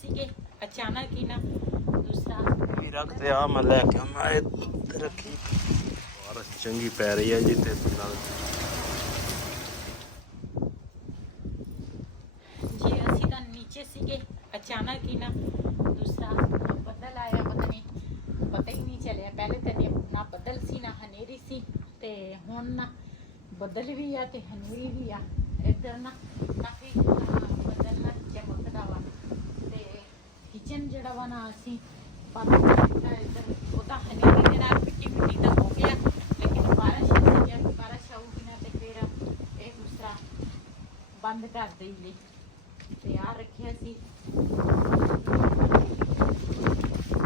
ਸੀਗੇ ਅਚਾਨਕ ਹੀ ਨਾ ਦੂਸਰਾ ਵੀ ਰੱਖਦੇ ਆ ਮੈਂ ਲੈ ਕੇ ਆਉਣਾ ਇਹ ਰੱਖੀ ਬਾਰਿਸ਼ ਚੰਗੀ ਪੈ ਰਹੀ ਹੈ ਜੀ ਤੇ ਨਾਲ ਜੀ ਅਸੀਂ ਤਾਂ ਨੀਚੇ ਸੀਗੇ ਅਚਾਨਕ ਹੀ ਨਾ ਦੂਸਰਾ ਬੱਦਲ ਆਇਆ ਪਤਾ ਹੀ ਨਹੀਂ ਚੱਲਿਆ ਪਹਿਲੇ ਤਾਂ ਨਾ ਬੱਦਲ ਸੀ ਨਾ ਹਨੇਰੀ ਸੀ ਤੇ ਹੁਣ ਨਾ ਬੱਦਲ ਵੀ ਆ ਤੇ ਹਨੇਰੀ ਵੀ ਆ ਇੱਧਰ ਨਾ ਕਾਫੀ ਬੱਦਲ ਨਾ ਚਮਕਦਾ ਵਾ ਤੇ ਕਿਚਨ ਜਿਹੜਾ ਵਾ ਨਾ ਅਸੀਂ ਪਾਣੀ ਦਿੱਤਾ ਇੱਧਰ ਉਹਦਾ ਹਨੇਰੀ ਦੇ ਨਾਲ ਮਿੱਟੀ ਤਾਂ ਹੋ ਗਿਆ ਲੇਕਿਨ ਬਾਰਿਸ਼ ਆਊਗੀ ਨਾ ਤੇ ਫਿਰ ਇਹ ਦੂਸਰਾ ਬੰਦ ਕਰ ਦੇਈਏ ਤੇ ਆ ਰੱਖਿਆ ਸੀ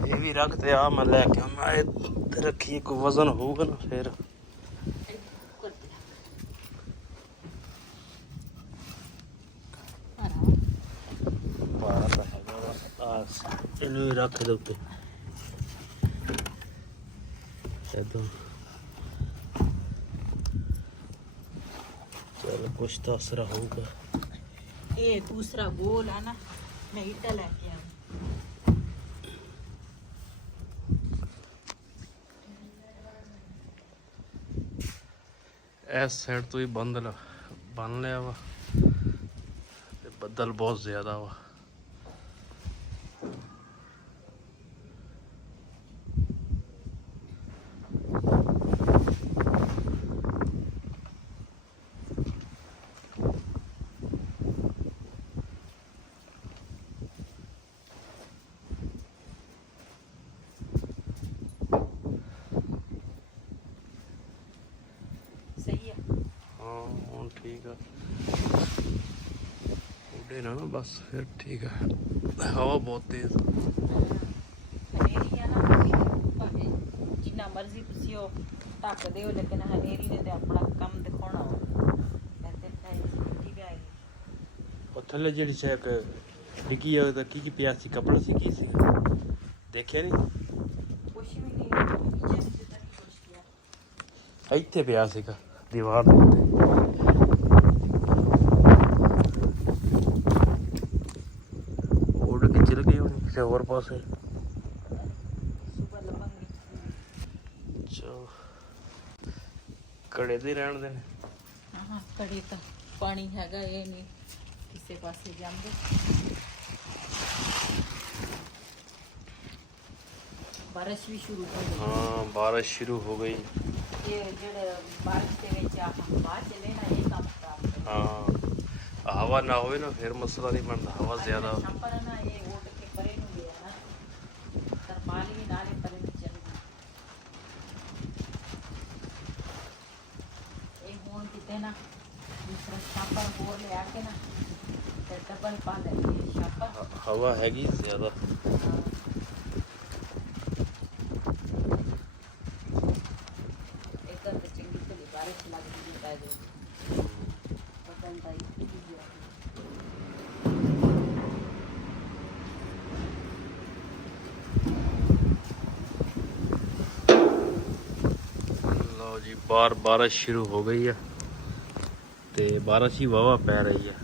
ਇਹ ਵੀ ਰੱਖਦੇ ਆ ਮੈਂ ਲੈ ਕੇ ਆਉਣਾ ਇਹ ਰੱਖੀ ਕੋਈ ਵਜ਼ਨ ਹੋਊਗਾ ਨਾ ਫਿਰ ਇਹਨੂੰ ਹੀ ਰੱਖ ਦੇ ਉੱਤੇ ਇਦਾਂ ਚਲ ਕੁਛ ਤਾਂ ਅਸਰ ਹੋਊਗਾ ਇਹ ਦੂਸਰਾ ਗੋਲ ਆ ਨਾ ਮੈਂ ਇੱਟਾਂ ਲੈ ਕੇ ਆਈ ਇਸ ਸਾਈਡ ਤੋਂ ਹੀ ਬਣ ਲਿਆ ਵਾ ਤੇ ਬੱਦਲ ਬਹੁਤ ਜ਼ਿਆਦਾ ਵਾ ਸਹੀ ਆ ਹਾਂ ਹੁਣ ਠੀਕ ਆ ਉੱਡੇ ਨਾ ਬਸ ਫਿਰ ਠੀਕ ਆ ਹਵਾ ਬਹੁਤ ਤੇਜ਼ ਹਨੇਰੀ ਆ ਨਾ ਭਾਵੇਂ ਜਿੰਨਾ ਮਰਜ਼ੀ ਤੁਸੀਂ ਉਹ ਢੱਕਦੇ ਹੋ ਲੇਕਿਨ ਹਨੇਰੀ ਨੇ ਤੇ ਆਪਣਾ ਕੰਮ ਦਿਖਾਉਣਾ ਵਾ ਉਹ ਥੱਲੇ ਜਿਹੜੀ ਸ਼ੈਕ ਡਿੱਗੀ ਆ ਉਹਦਾ ਕੀ ਪਿਆ ਸੀ ਕੱਪੜਾ ਸੀ ਕੀ ਸੀ ਦੇਖਿਆ ਨਹੀਂ ਕੁਛ ਵੀ ਨਹੀਂ ਇੱਥੇ ਪਿਆ ਸੀਗਾ ਦੀਵਾਰ ਦੇ ਉੱਤੇ ਉੱਡ ਕੇ ਚਲ ਗਈ ਹੋਣੀ ਕਿਸੇ ਹੋਰ ਪਾਸੇ ਸੁਬਹ ਲੱਭਾਂਗੇ ਚਲੋ ਕੜੇ ਦੇ ਰਹਿਣ ਦੇ ਨੇ ਹਾਂ ਕੜੇ ਤਾਂ ਪਾਣੀ ਹੈਗਾ ਇਹ ਨਹੀਂ ਕਿਸੇ ਪਾਸੇ ਜਾਂਦੇ ਬਾਰਿਸ਼ ਵੀ ਸ਼ੁਰੂ ਹੋ ਗਈ ਹਾਂ ਬਾਰਿਸ਼ ਸ਼ੁਰੂ ਹੋ ਗਈ ਇਹ ਜਿਹੜੇ ਬਾਰਿਸ਼ ਦੇ ਵਿੱਚ ਆ ਹਵਾ ਚੱਲੇ ਨਾ ਇਹ ਕੰਮ ਖਰਾਬ ਹਾਂ ਹਵਾ ਨਾ ਹੋਵੇ ਨਾ ਫਿਰ ਮਸਲਾ ਨਹੀਂ ਬਣਦਾ ਹਵਾ ਜ਼ਿਆਦਾ ਛਾਪਰ ਨਾ ਇਹ ਉੱਡ ਕੇ ਪਰੇ ਨੂੰ ਗਿਆ ਨਾ ਤਰਪਾਲ ਵੀ ਨਾਲੇ ਪਰੇ ਨੂੰ ਚੱਲ ਗਈ ਇਹ ਹੁਣ ਕਿਤੇ ਨਾ ਦੂਸਰਾ ਛਾਪਰ ਹੋਰ ਲਿਆ ਕੇ ਨਾ ਤੇ ਡਬਲ ਪਾ ਲੈ ਛਾਪਰ ਹਵਾ ਹੈਗੀ ਜ਼ਿਆਦਾ ਇੱਧਰ ਤੇ ਚੰਗੀ ਭਲੀ ਬਾਰਿਸ਼ ਲੱਗਦੀ ਪੈ ਜਾਏ ਪਤਾ ਨਹੀਂ ਲਓ ਜੀ ਬਾਹਰ ਬਾਰਿਸ਼ ਸ਼ੁਰੂ ਹੋ ਗਈ ਆ ਤੇ ਬਾਰਿਸ਼ ਹੀ ਵਾਹਵਾ ਪੈ ਰਹੀ ਆ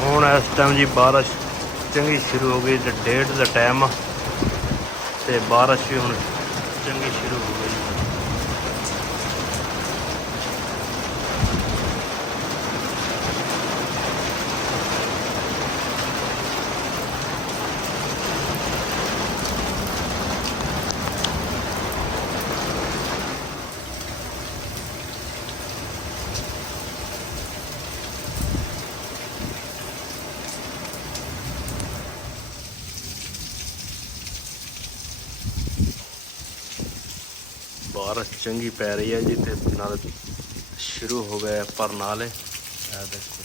ਹੁਣ ਇਸ ਟਾਈਮ ਜੀ ਬਾਰਿਸ਼ ਚੰਗੀ ਸ਼ੁਰੂ ਹੋ ਗਈ ਤੇ 1:30 ਦਾ ਟਾਈਮ ਆ ਤੇ ਬਾਰਿਸ਼ ਵੀ ਹੁਣ ਚੰਗੀ ਸ਼ੁਰੂ ਹੋ ਗਈ ਬਾਰਿਸ਼ ਚੰਗੀ ਪੈ ਰਹੀ ਹੈ ਜੀ ਤੇ ਨਾਲ ਸ਼ੁਰੂ ਹੋ ਗਏ ਭਰਨ ਵਾਲੇ ਇਹ ਦੇਖੋ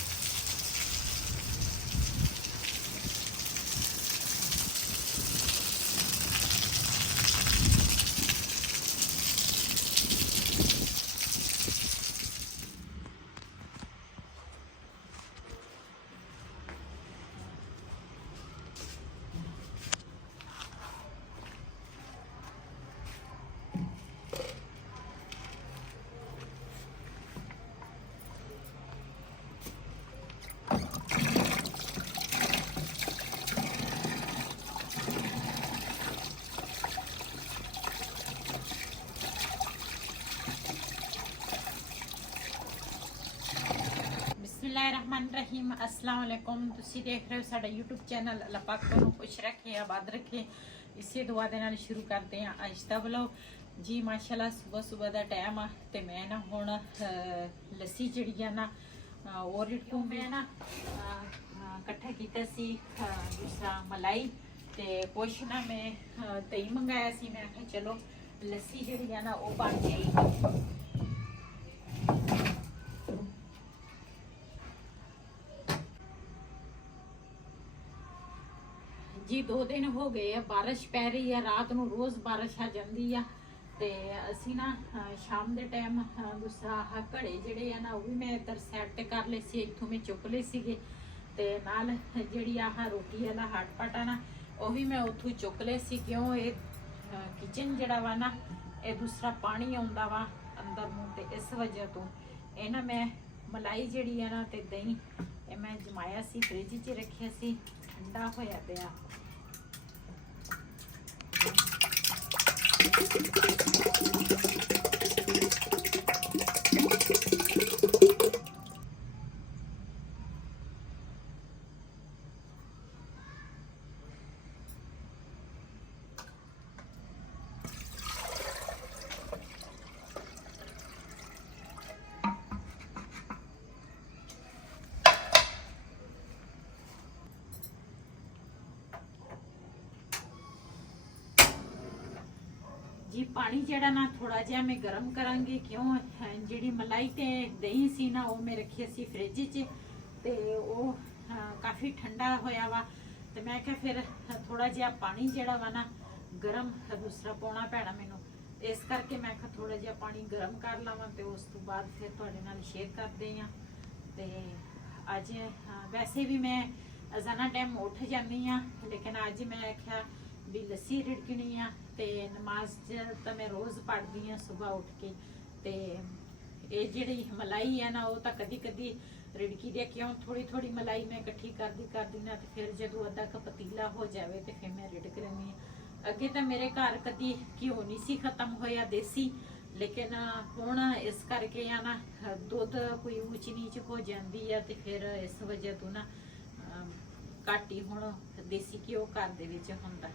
बिस्मिल्लाहिर्रहमानिर्रहीम अस्सलाम वालेकुम। ਤੁਸੀਂ ਦੇਖ ਰਹੇ ਹੋ ਸਾਡਾ YouTube ਚੈਨਲ। ਅੱਲਾਹ ਪਾਕ ਤੁਹਾਨੂੰ ਖੁਸ਼ ਰੱਖੇ, ਆਬਾਦ ਰੱਖੇ। ਇਸੇ ਦੁਆ ਦੇ ਨਾਲ ਸ਼ੁਰੂ ਕਰਦੇ ਹਾਂ ਅੱਜ ਦਾ ਵਲੌਗ। ਜੀ ਮਾਸ਼ਾਅੱਲਾ ਸਵੇਰ ਦਾ ਟਾਈਮ ਆ ਤੇ ਮੈਂ ਨਾ ਹੁਣ ਲੱਸੀ ਜਿਹੜੀ ਆ ਨਾ ਉਹ ਰਿੜਕੂੰਗੀ ਨਾ। ਇਕੱਠਾ ਕੀਤਾ ਸੀ ਦੂਸਰਾ ਮਲਾਈ ਤੇ ਕੁਛ ਨਾ ਮੈਂ ਦਹੀਂ ਮੰਗਾਇਆ ਸੀ। ਮੈਂ ਕਿਹਾ ਚਲੋ ਲੱਸੀ ਜਿਹੜੀ ਆ ਨਾ ਉਹ ਬਣ ਗਈ। ਜੀ 2 ਦਿਨ ਹੋ ਗਏ ਆ ਬਾਰਿਸ਼ ਪੈ ਰਹੀ ਆ, ਰਾਤ ਨੂੰ ਰੋਜ਼ ਬਾਰਿਸ਼ ਆ ਜਾਂਦੀ ਆ ਤੇ ਅਸੀਂ ਨਾ ਸ਼ਾਮ ਦੇ ਟਾਈਮ ਦੂਸਰਾ ਘੜੇ ਜਿਹੜੇ ਆ ਨਾ ਉਹ ਵੀ ਮੈਂ ਇੱਧਰ ਸੈੱਟ ਕਰ ਲਏ ਸੀ, ਇੱਥੋਂ ਮੈਂ ਚੁੱਕ ਲਏ ਸੀਗੇ ਤੇ ਨਾਲ ਜਿਹੜੀ ਆਹ ਰੋਟੀ ਵਾਲਾ ਹੱਟਪਟ ਆ ਨਾ ਉਹ ਵੀ ਮੈਂ ਉੱਥੋਂ ਚੁੱਕ ਲਏ ਸੀ। ਕਿਉਂ ਇਹ ਕਿਚਨ ਜਿਹੜਾ ਵਾ ਨਾ ਇਹ ਦੂਸਰਾ ਪਾਣੀ ਆਉਂਦਾ ਵਾ ਅੰਦਰ ਨੂੰ ਤੇ ਇਸ ਵਜ੍ਹਾ ਤੋਂ ਇਹ ਨਾ ਮੈਂ ਮਲਾਈ ਜਿਹੜੀ ਆ ਨਾ ਤੇ ਦਹੀਂ ਇਹ ਮੈਂ ਜਮਾਇਆ ਸੀ, ਫ੍ਰਿਜ 'ਚ ਰੱਖਿਆ ਸੀ, ਠੰਡਾ ਹੋਇਆ ਪਿਆ। जी पानी ਜਿਹੜਾ ਨਾ ਥੋੜਾ ਜਿਹਾ ਮੈਂ ਗਰਮ ਕਰਾਂਗੀ। ਕਿਉਂ ਜਿਹੜੀ ਮਲਾਈ ਤੇ ਦਹੀਂ ਸੀ ਨਾ ਉਹ ਮੈਂ ਰੱਖੀ ਸੀ ਫ੍ਰਿਜ 'ਚ ਤੇ ਉਹ ਕਾਫੀ ਠੰਡਾ ਹੋਇਆ ਵਾ ਤੇ ਮੈਂ ਕਿਹਾ ਫਿਰ ਥੋੜਾ ਜਿਹਾ ਪਾਣੀ ਜਿਹੜਾ ਵਾ ਨਾ ਗਰਮ ਦੂਸਰਾ ਪਾਉਣਾ ਪੈਣਾ ਮੈਨੂੰ। ਇਸ ਕਰਕੇ ਮੈਂ ਕਿਹਾ ਥੋੜਾ ਜਿਹਾ ਪਾਣੀ ਗਰਮ ਕਰ ਲਵਾਂ ਤੇ ਉਸ ਤੋਂ ਬਾਅਦ ਫਿਰ ਤੁਹਾਡੇ ਨਾਲ ਸ਼ੇਅਰ ਕਰਦੇ ਆ। ਤੇ ਅੱਜ ਵੈਸੇ ਵੀ ਮੈਂ ਅਜ਼ਾਨਾ ਟਾਈਮ ਉੱਠ ਜਾਂਦੀ ਆ, ਲੇਕਿਨ ਅੱਜ ਮੈਂ ਆਖਿਆ ਵੀ ਲੱਸੀ ਰਿੜਕਣੀ ਆ ਤੇ ਨਮਾਜ਼ ਤਾਂ ਮੈਂ ਰੋਜ਼ ਪੜ੍ਹਦੀ ਆ ਸਵੇਰ ਉੱਠ ਕੇ। ਤੇ ਇਹ ਜਿਹੜੀ ਮਲਾਈ ਆ ਨਾ ਉਹ ਤਾਂ ਕਦੀ ਕਦੀ ਰਿੜਕੀ ਦੇ ਕਿਉਂ ਥੋੜੀ ਥੋੜੀ ਮਲਾਈ ਮੈਂ ਇਕੱਠੀ ਕਰਦੀ ਨਾ ਤੇ ਫਿਰ ਜਦੋਂ ਅੱਧਾ ਕ ਪਤੀਲਾ ਹੋ ਜਾਵੇ ਤੇ ਫਿਰ ਮੈਂ ਰਿੜਕ ਲੈਂਦੀ ਆ। ਅੱਗੇ ਤਾਂ ਮੇਰੇ ਘਰ ਕਦੀ ਘਿਓ ਨਹੀਂ ਸੀ ਖਤਮ ਹੋਇਆ ਦੇਸੀ, ਲੇਕਿਨ ਹੁਣ ਇਸ ਕਰਕੇ ਆ ਨਾ ਦੁੱਧ ਕੋਈ ਉੱਚ ਨੀਚ ਹੋ ਜਾਂਦੀ ਆ ਤੇ ਫਿਰ ਇਸ ਵਜ੍ਹਾ ਤੋਂ ਨਾ ਘੱਟ ਹੀ ਹੁਣ ਦੇਸੀ ਘਿਓ ਘਰ ਦੇ ਵਿੱਚ ਹੁੰਦਾ।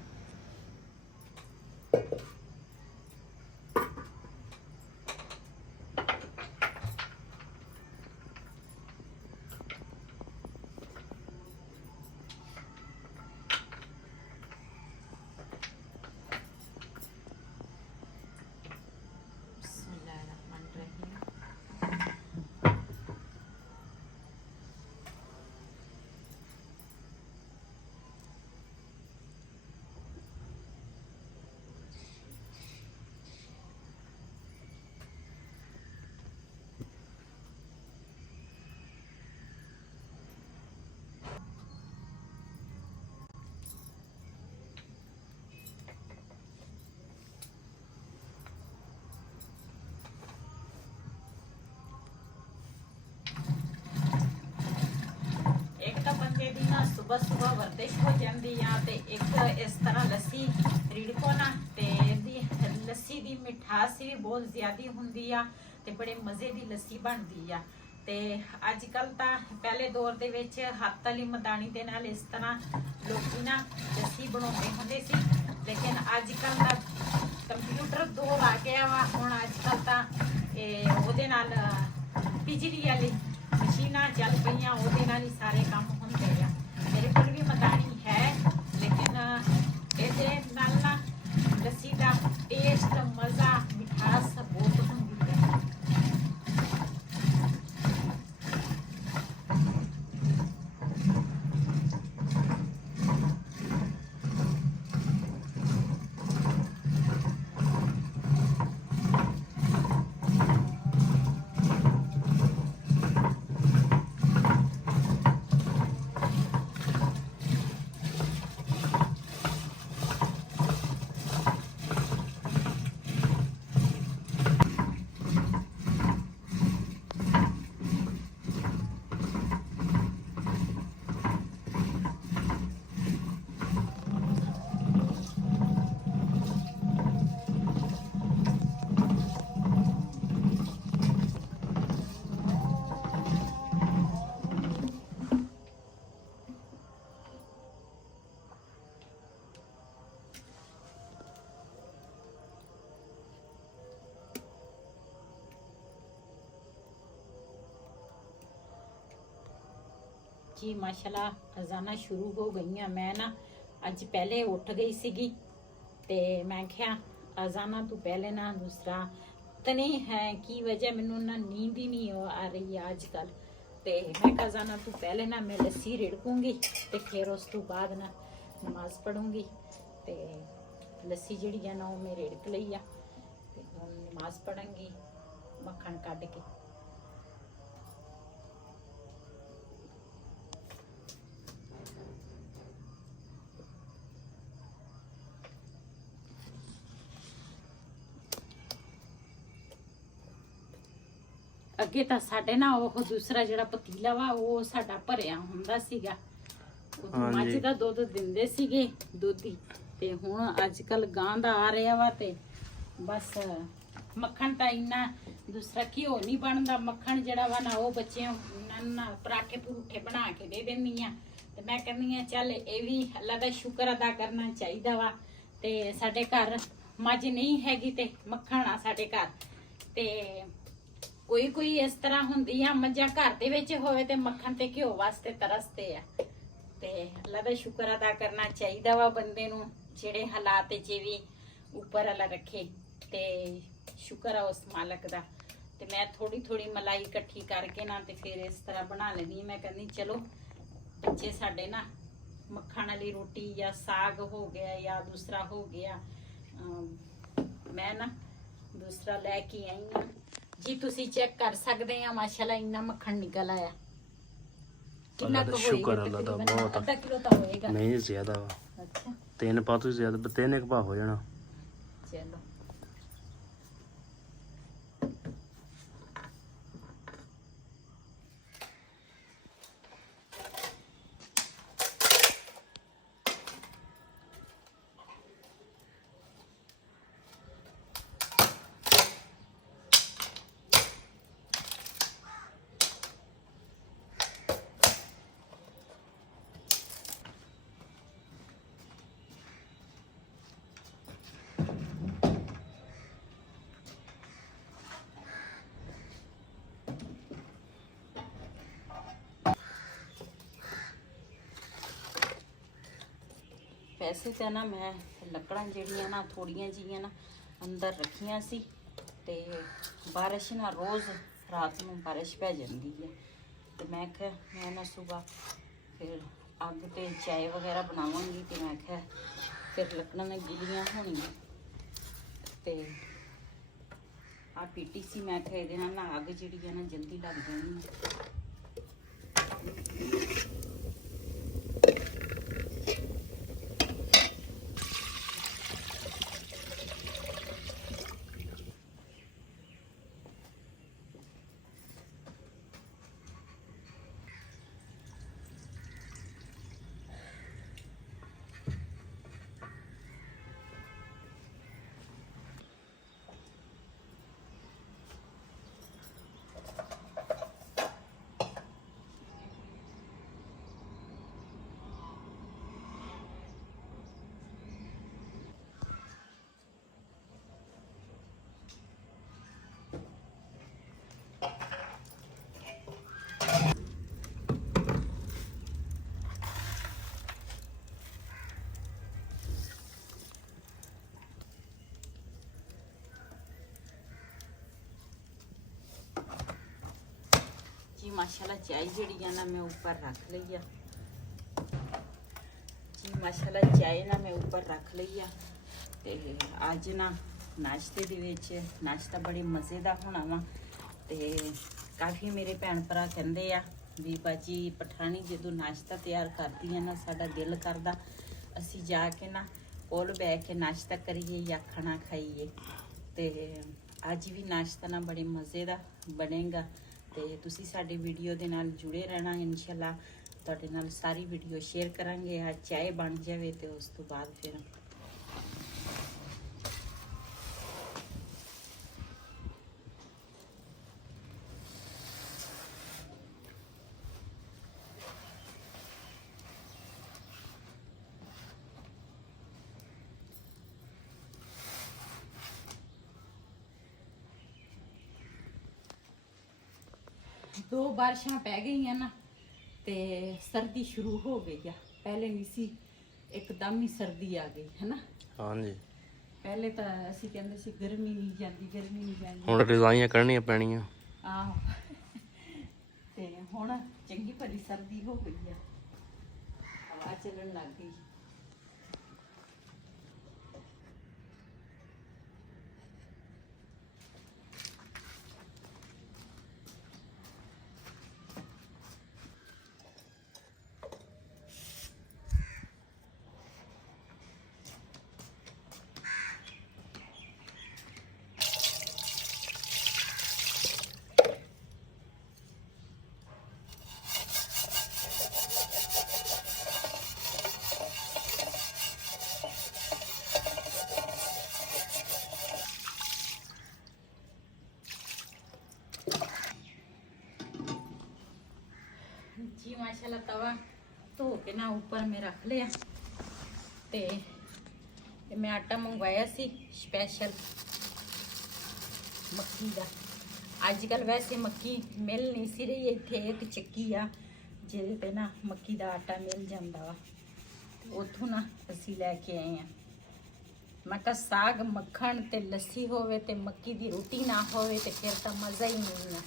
ਬੰਦੇ ਦੀ ਨਾ ਸੁਬਹ ਵਰਦਿਸ਼ ਹੋ ਜਾਂਦੀ ਆ ਤੇ ਇੱਕ ਇਸ ਤਰ੍ਹਾਂ ਲੱਸੀ ਰਿੜਕੋ ਨਾ ਤੇ ਇਹਦੀ ਲੱਸੀ ਦੀ ਮਿਠਾਸ ਵੀ ਬਹੁਤ ਜ਼ਿਆਦੀ ਹੁੰਦੀ ਆ ਤੇ ਬੜੇ ਮਜ਼ੇ ਦੀ ਲੱਸੀ ਬਣਦੀ ਆ। ਤੇ ਅੱਜ ਕੱਲ ਤਾਂ ਪਹਿਲੇ ਦੌਰ ਦੇ ਵਿੱਚ ਹੱਥ ਵਾਲੀ ਮਦਾਨੀ ਦੇ ਨਾਲ ਇਸ ਤਰ੍ਹਾਂ ਲੋਕੀ ਨਾ ਲੱਸੀ ਬਣਾਉਂਦੇ ਹੁੰਦੇ ਸੀ, ਲੇਕਿਨ ਅੱਜ ਕੱਲ ਦਾ ਕੰਪਿਊਟਰ ਦੌਰ ਆ ਗਿਆ ਵਾ। ਹੁਣ ਅੱਜ ਕੱਲ ਤਾਂ ਇਹ ਉਹਦੇ ਨਾਲ ਬਿਜਲੀ ਵਾਲੀ ਮਸ਼ੀਨਾਂ ਚੱਲ ਪਈਆਂ, ਉਹਦੇ ਨਾਲ ਹੀ ਸਾਰੇ ਕੰਮ ਹੁੰਦੇ ਆ। ਮੇਰੇ ਕੋਲ ਵੀ ਮਦਾਨੀ ਹੈ, ਲੇਕਿਨ ਇਹਦੇ ਨਾਲ ਨਾ ਲੱਸੀ ਦਾ ਟੇਸਟ ਮਜ਼ਾ ਮਿਠਾਸ ਬਹੁਤ ਹੁੰਦੀ ਹੈ। ਜੀ ਮਾਸ਼ਾਅੱਲਾ ਅਜ਼ਾਨਾਂ ਸ਼ੁਰੂ ਹੋ ਗਈਆਂ। ਮੈਂ ਨਾ ਅੱਜ ਪਹਿਲੇ ਉੱਠ ਗਈ ਸੀਗੀ ਤੇ ਮੈਂ ਕਿਹਾ ਅਜ਼ਾਨਾਂ ਤੋਂ ਪਹਿਲੇ ਨਾ ਦੂਸਰਾ ਤਨੇ ਹੈ ਕੀ ਵਜ੍ਹਾ ਮੈਨੂੰ ਨਾ ਨੀਂਦ ਹੀ ਨਹੀਂ ਆ ਰਹੀ ਅੱਜ ਕੱਲ। ਤੇ ਮੈਂ ਕਿਹਾ ਅਜ਼ਾਨਾਂ ਤੋਂ ਪਹਿਲੇ ਨਾ ਮੈਂ ਲੱਸੀ ਰਿੜਕੂੰਗੀ ਤੇ ਫਿਰ ਉਸ ਤੋਂ ਬਾਅਦ ਨਾ ਨਮਾਜ਼ ਪੜੂੰਗੀ। ਤੇ ਲੱਸੀ ਜਿਹੜੀ ਆ ਨਾ ਉਹ ਮੈਂ ਰਿੜਕ ਲਈ ਆ ਤੇ ਹੁਣ ਨਮਾਜ਼ ਪੜਾਂਗੀ ਮੱਖਣ ਕੱਢ ਕੇ। ਅੱਗੇ ਤਾਂ ਸਾਡੇ ਨਾ ਉਹ ਦੂਸਰਾ ਜਿਹੜਾ ਪਤੀਲਾ ਵਾ ਉਹ ਸਾਡਾ ਭਰਿਆ ਹੁੰਦਾ ਸੀਗਾ। ਉਹ ਮੱਝ ਦਾ ਦੁੱਧ ਦਿੰਦੇ ਸੀਗੇ ਦੁੱਧੀ। ਤੇ ਹੁਣ ਅੱਜ ਕੱਲ ਗਾਂ ਦਾ ਆ ਰਿਹਾ ਵਾ ਤੇ ਬਸ ਮੱਖਣ ਤਾਂ ਇੰਨਾ ਦੂਸਰਾ ਘਿਓ ਨਹੀਂ ਬਣਦਾ। ਮੱਖਣ ਜਿਹੜਾ ਵਾ ਨਾ ਉਹ ਬੱਚਿਆਂ ਨੂੰ ਪਰਾਠੇ ਪਰੂਠੇ ਬਣਾ ਕੇ ਦੇ ਦਿੰਦੀ ਆ। ਤੇ ਮੈਂ ਕਹਿੰਦੀ ਆ ਚੱਲ ਇਹ ਵੀ ਅੱਲਾ ਦਾ ਸ਼ੁਕਰ ਅਦਾ ਕਰਨਾ ਚਾਹੀਦਾ ਵਾ। ਤੇ ਸਾਡੇ ਘਰ ਮੱਝ ਨਹੀਂ ਹੈਗੀ ਤੇ ਮੱਖਣ ਆ ਸਾਡੇ ਘਰ। ਤੇ ਕੋਈ ਇਸ ਤਰ੍ਹਾਂ ਹੁੰਦੀ ਆ ਮੱਝਾਂ ਘਰ ਦੇ ਵਿੱਚ ਹੋਵੇ ਤੇ ਮੱਖਣ ਤੇ ਘਿਓ ਵਾਸਤੇ ਤਰਸਦੇ ਆ। ਤੇ ਅੱਲਾ ਦਾ ਸ਼ੁਕਰ ਅਦਾ ਕਰਨਾ ਚਾਹੀਦਾ ਵਾ ਬੰਦੇ ਨੂੰ ਜਿਹੜੇ ਹਾਲਾਤ 'ਚ ਵੀ ਉੱਪਰ ਅੱਲਾ ਰੱਖੇ। ਤੇ ਸ਼ੁਕਰ ਆ ਉਸ ਮਾਲਕ ਦਾ। ਤੇ ਮੈਂ ਥੋੜੀ ਮਲਾਈ ਇਕੱਠੀ ਕਰਕੇ ਨਾ ਤੇ ਫਿਰ ਇਸ ਤਰ੍ਹਾਂ ਬਣਾ ਲੈਣੀ। ਮੈਂ ਕਹਿੰਦੀ ਚਲੋ ਬੱਚੇ ਸਾਡੇ ਨਾ ਮੱਖਣ ਵਾਲੀ ਰੋਟੀ ਜਾਂ ਸਾਗ ਹੋ ਗਿਆ ਜਾਂ ਦੂਸਰਾ ਹੋ ਗਿਆ। ਮੈਂ ਨਾ ਦੂਸਰਾ ਲੈ ਕੇ ਆਈ ਹਾਂ ਜੀ। ਤੁਸੀਂ ਚੈੱਕ ਕਰ ਸਕਦੇ ਆ ਮਾਸ਼ਾਅੱਲਾ ਇੰਨਾ ਮੱਖਣ ਨਿਕਲ ਆਇਆ। ਕਿੰਨਾ ਕੁ ਸ਼ੁਕਰ ਅੱਲਾ ਦਾ ਬਹੁਤ। ਅੱਧਾ ਕਿਲੋ ਤਾਂ ਹੋਏਗਾ। ਨਹੀਂ ਜ਼ਿਆਦਾ ਵਾ। ਅੱਛਾ 3 ਪਾ ਤੋਂ ਜ਼ਿਆਦਾ 3 ਇੱਕ ਪਾ ਹੋ ਜਾਣਾ। ਚਲੋ ਵੈਸੇ ਤਾਂ ਨਾ ਮੈਂ ਲੱਕੜਾਂ ਜਿਹੜੀਆਂ ਨਾ ਥੋੜੀਆਂ ਜਿਹੀਆਂ ਨਾ ਅੰਦਰ ਰੱਖੀਆਂ ਸੀ। ਤੇ ਬਾਰਿਸ਼ ਨਾ ਰੋਜ਼ ਰਾਤ ਨੂੰ ਬਾਰਿਸ਼ ਪੈ ਜਾਂਦੀ ਹੈ। ਤੇ ਮੈਂ ਕਿਹਾ ਮੈਂ ਨਾ ਸੁਬਾ ਫਿਰ ਅੱਗ ਤੇ ਚਾय ਵਗੈਰਾ ਬਣਾਵਾਂਗੀ। ਤੇ ਮੈਂ ਕਿਹਾ ਫਿਰ ਲੱਕੜਾਂ ਨੇ ਗਿੱਲੀਆਂ ਹੋਣੀਆਂ। ਤੇ ਆ ਪੀਟੀ ਸੀ ਮੈਂ ਕਿਹਾ ਇਹਦੇ ਨਾਲ ਨਾ ਅੱਗ ਜਿਹੜੀ ਹੈ ਨਾ ਜਲਦੀ ਲੱਗ ਜਾਣੀ ਹੈ। जी माशाल्लाह चाय ਜਿਹੜੀ ਆ ਨਾ ਮੈਂ ਉੱਪਰ ਰੱਖ ਲਈ ਆ। ਜੀ ਮਾਸ਼ਾਅੱਲਾ ਚਾय ਨਾ ਮੈਂ ਉੱਪਰ ਰੱਖ ਲਈ ਆ। ਤੇ ਅੱਜ ਨਾ ਨਾਸ਼ਤੇ ਦੇ ਵਿੱਚ ਨਾਸ਼ਤਾ ਬੜੇ ਮਜ਼ੇ ਦਾ ਹੋਣਾ ਵਾ। ਤੇ ਕਾਫੀ ਮੇਰੇ ਭੈਣ ਭਰਾ ਕਹਿੰਦੇ ਆ ਵੀ ਬਾਜੀ ਪਠਾਣੀ ਜਦੋਂ ਨਾਸ਼ਤਾ ਤਿਆਰ ਕਰਦੀ ਆ ਨਾ ਸਾਡਾ ਦਿਲ ਕਰਦਾ ਅਸੀਂ ਜਾ ਕੇ ਨਾ ਕੋਲ ਬੈਠ ਕੇ ਨਾਸ਼ਤਾ ਕਰੀਏ ਜਾਂ ਖਾਣਾ ਖਾਈਏ। ਤੇ ਅੱਜ ਵੀ ਨਾਸ਼ਤਾ ਨਾ ਬੜੇ ਮਜ਼ੇ ਦਾ ਬਣੇਗਾ। ਤੇ ਤੁਸੀਂ ਸਾਡੀ ਵੀਡੀਓ ਦੇ ਨਾਲ ਜੁੜੇ ਰਹਿਣਾ। ਇਨਸ਼ਾਅੱਲਾ ਤੁਹਾਡੇ ਨਾਲ ਸਾਰੀ ਵੀਡੀਓ ਸ਼ੇਅਰ ਕਰਾਂਗੇ। ਆ ਚਾय ਬਣ ਜਾਵੇ ਤੇ ਉਸ ਤੋਂ ਬਾਅਦ ਫਿਰ ਦੋ ਬਾਰਿਸ਼ਾਂ ਪੈ ਗਈਆਂ ਨਾ ਤੇ ਸਰਦੀ ਸ਼ੁਰੂ ਹੋ ਗਈ ਆ। ਪਹਿਲੇ ਨਹੀਂ ਸੀ, ਇੱਕਦਮ ਹੀ ਸਰਦੀ ਆ ਗਈ ਹੈ ਨਾ। ਹਾਂਜੀ, ਪਹਿਲੇ ਤਾਂ ਅਸੀਂ ਕਹਿੰਦੇ ਸੀ ਗਰਮੀ ਨਹੀਂ ਜਾਂਦੀ, ਗਰਮੀ ਨਹੀਂ ਜਾਂਦੀ। ਹੁਣ ਰਜ਼ਾਈਆਂ ਕੱਢਣੀਆਂ ਪੈਣੀਆਂ। ਆਹੋ ਤੇ ਹੁਣ ਚੰਗੀ ਭਲੀ ਸਰਦੀ ਹੋ ਗਈ ਆ, ਹਵਾ ਚੱਲਣ ਲੱਗ ਗਈ। जी माशाल्लाह तवा धो के ना ऊपर में रख लिया। ते मैं आटा मंगवाया सी स्पैशल मक्की का। अजकल वैसे मक्की मिल नहीं सी रही, इत्थे एक ਚੱਕੀ ਆ ਜਿਹਦੇ ਤੇ ਨਾ ਮੱਕੀ ਦਾ ਆਟਾ ਮਿਲ ਜਾਂਦਾ ਵਾ, ਉੱਥੋਂ ਨਾ ਅਸੀਂ ਲੈ ਕੇ ਆਏ ਆ। ਮੈਂ ਕਿਹਾ ਸਾਗ ਮੱਖਣ ਤੇ ਲੱਸੀ ਹੋਵੇ ਤੇ ਮੱਕੀ ਦੀ ਰੋਟੀ ਨਾ ਹੋਵੇ ਤੇ ਫਿਰ ਤਾਂ ਮਜ਼ਾ ਹੀ ਨਹੀਂ ਆ।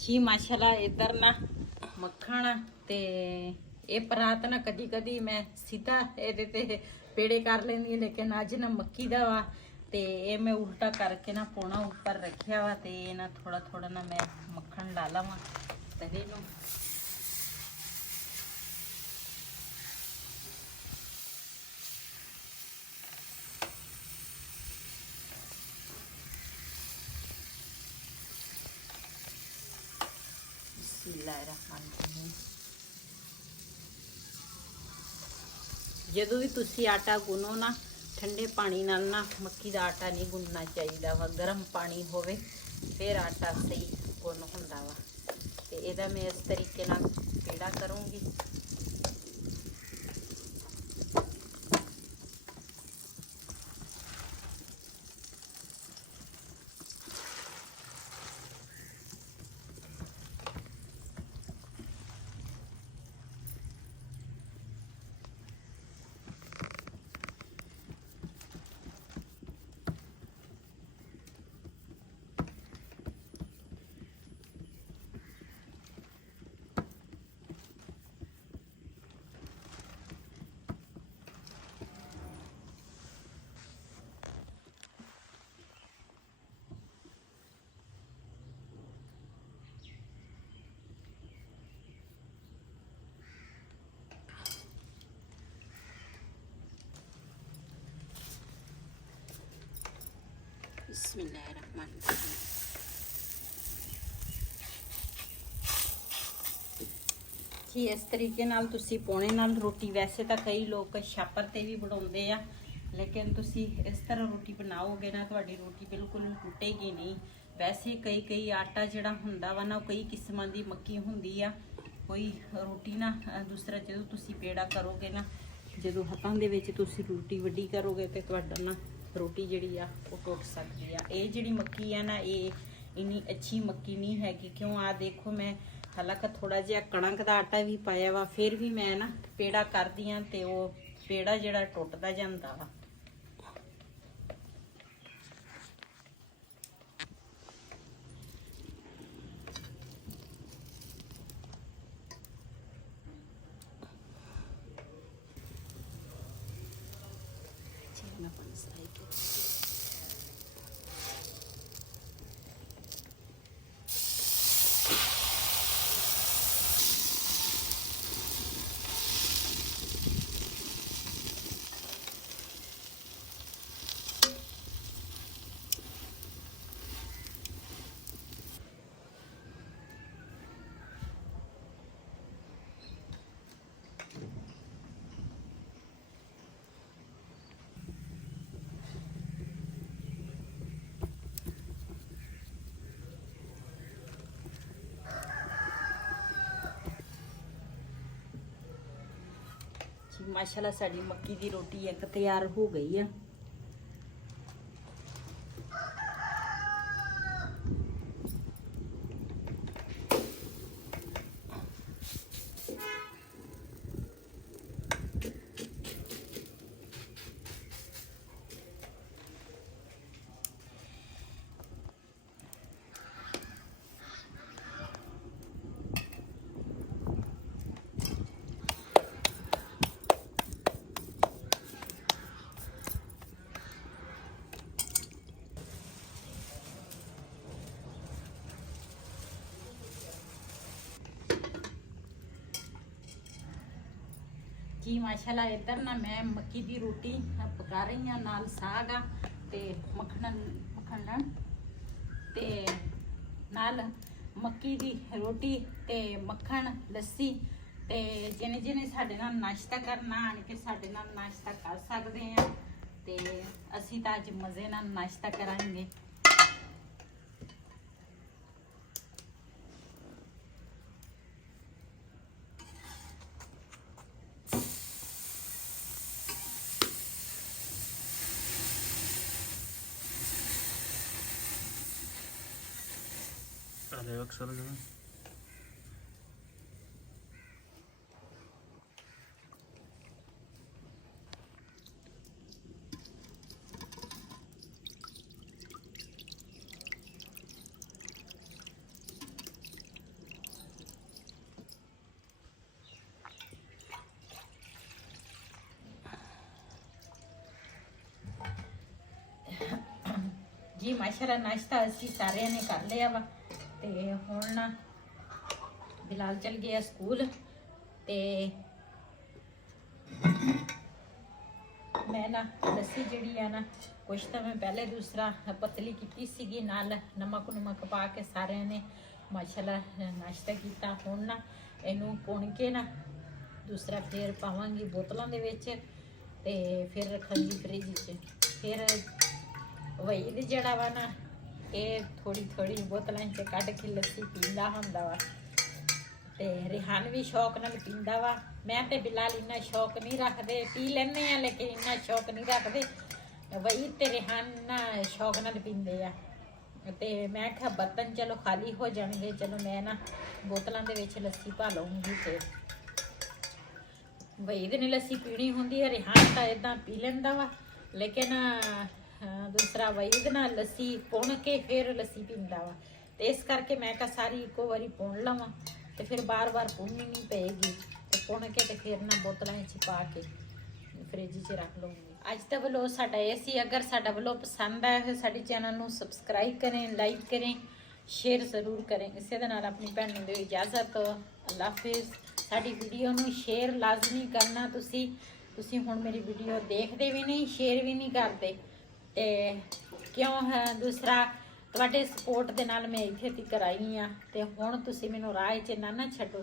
जी माशाल्लाह इधर ना मक्खन ते ये परात ना कदी कदी मैं सीधा ਇਹਦੇ ਤੇ ਪੇੜੇ ਕਰ ਲੈਂਦੀ, लेकिन ਅੱਜ ਨਾ ਮੱਕੀ ਦਾ ਵਾ ਤੇ ਇਹ ਮੈਂ ਉਲਟਾ ਕਰਕੇ ਨਾ ਪੋਣਾ ਉੱਪਰ ਰੱਖਿਆ ਵਾ ਤੇ ਇਹ ਨਾ ਥੋੜਾ ਥੋੜਾ ਨਾ ਮੈਂ ਮੱਖਣ ਲਾ ਲਵਾਂ ਤਵੇ ਨੂੰ। ਜਦੋਂ ਵੀ ਤੁਸੀਂ ਆਟਾ ਗੁੰਨੋ ਨਾ ਠੰਡੇ ਪਾਣੀ ਨਾਲ ਨਾ ਮੱਕੀ ਦਾ ਆਟਾ ਨਹੀਂ ਗੁੰਨਣਾ ਚਾਹੀਦਾ ਵਾ, ਗਰਮ ਪਾਣੀ ਹੋਵੇ ਫਿਰ ਆਟਾ ਸਹੀ ਗੁੰਨ ਹੁੰਦਾ ਵਾ। ਤੇ ਇਹਦਾ ਮੈਂ ਇਸ ਤਰੀਕੇ ਨਾਲ ਪੇੜਾ ਕਰੂੰਗੀ। बिस्मिल्लाहिर्रहमानिर्रहीम। जी इस तरीके नाल तुसी पौने नाल रोटी, वैसे तो कई लोग छापर ते भी बनाते हैं, लेकिन तुसी इस तरह रोटी बनाओगे ना तुहाडी रोटी बिल्कुल टुटेगी नहीं। वैसे कई आटा जिहड़ा हुंदा वा ना कई किस्मां दी मक्की हुंदी आ, कोई रोटी ना दूसरा जो तुसी पेड़ा करोगे ना, जो हथां दे विच तुसी रोटी वड्डी करोगे तो तुहाडा ना रोटी जिहड़ी आ वो टुट सकदी आ। ये जिहड़ी मक्की है ना ये इन्नी अच्छी मक्की नहीं हैगी। क्यों आ देखो मैं हालांकि थोड़ा जिहा कणक दा आटा भी पाया वा, फिर भी मैं ना पेड़ा करदी हां ते वो पेड़ा जिहड़ा टुटदा जांदा वा। ਮਾਸ਼ਾਅੱਲਾ ਸਾਡੀ ਮੱਕੀ ਦੀ ਰੋਟੀ ਇੱਕ ਤਿਆਰ ਹੋ ਗਈ ਆ। जी माशाल्लाह इधर ना मैं मक्की दी रोटी पका रही हाँ, नाल साग आ ते मक्खन ते नाल मक्की दी रोटी ते मक्खन लस्सी ते जिन्हें जिन्हें साडे नाल नाश्ता करना आण के साडे नाल नाश्ता कर सकते हैं। ते असीं तां अज मज़े नाल नाश्ता करांगे। अरे अक्सर जी माशाल्लाह नाश्ता असी सारे ने कर लिया वा ते हुण ना बिलाल चल गया स्कूल ते मैं ना लस्सी जिहड़ी है ना कुछ तो मैं पहले दूसरा पतली की सीगी नाल नमक नुमक पा के सारे ने माशाल्लाह नाश्ता किया। हुण ना इनू पुण के ना दूसरा फिर पावांगी बोतलों दे विच ते फिर रखांगी फ्रिज च। फिर वही जड़ा वा ना ये थोड़ी थोड़ी बोतलों च कढ़ के लस्सी पींदा हुंदा वा ते रिहान भी शौक नाल पींदा वा। मैं ते बिलाल इन्ना शौक नहीं रखते, पी लेने आ लेकिन इन्ना शौक नहीं रखते। वही ते रिहान ना शौक नाल पींदे आ ते मैं क्या बर्तन चलो खाली हो जाएंगे, चलो मैं ना बोतलों दे विच लस्सी पा लूँगी। ते वही ने लस्सी पीनी होंदी है, रिहान तां इदां पी लेंदा वा लेकिन दूसरा वहीद ना लस्सी पुण के फिर लस्सी पींदा वा। तो इस करके मैं कहा सारी एको बारी पुण लवां तो फिर बार बार पुणनी नहीं पेगी। तो पुण के तो फिर ना बोतलों पा के फ्रिज च रख लूँगी। अज का व्लॉग साडा ये सी। अगर साडा व्लॉग पसंद आया हो साडे चैनल को सबसक्राइब करें, लाइक करें, शेयर जरूर करें। इसे दे नाल अपनी भैन नूं दिओ इजाजत। अल्लाह हाफिज़। साडी वीडियो नूं शेयर लाजमी करना। तुसी हुण मेरी वीडियो देखते भी नहीं, शेयर भी नहीं करते ते क्यों है दूसरा तुहाडे सपोर्ट दे नाल मैं इत्थे तक आई हाँ। ते हुण तुसी मैनूं राह च ना छड्डो।